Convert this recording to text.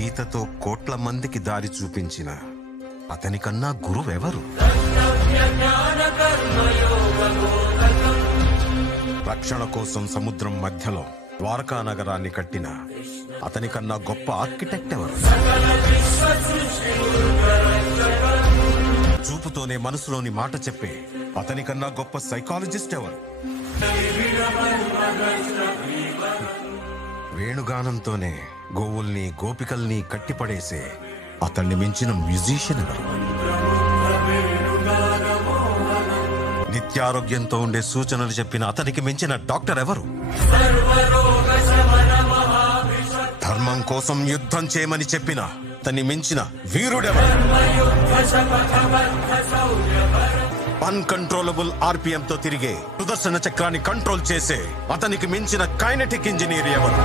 గీతతో కోట్ల మందికి దారి చూపించిన అతనికన్నా గురువెవరు? రక్షణ కోసం సముద్రం మధ్యలో ద్వారకా నగరాన్ని కట్టిన అతనికన్నా గొప్ప ఆర్కిటెక్ట్ ఎవరు? చూపుతోనే మనసులోని మాట చెప్పే అతనికన్నా గొప్ప సైకాలజిస్ట్ ఎవరు? వేణుగానంతోనే గోవుల్ని గోపికల్ని కట్టిపడేసే అతన్ని మించిన మ్యూజిషియన్ ఎవరు? నిత్యారోగ్యంతో ఉండే సూచనలు చెప్పిన అతనికి మించిన డాక్టర్ ఎవరు? ధర్మం కోసం యుద్ధం చేయమని చెప్పిన అతన్ని మించిన వీరుడెవరు? అన్కంట్రోలబుల్ ఆర్పిఎం తో తిరిగే సుదర్శన చక్రాన్ని కంట్రోల్ చేసే అతనికి మించిన కైనెటిక్ ఇంజనీర్ ఎవరు?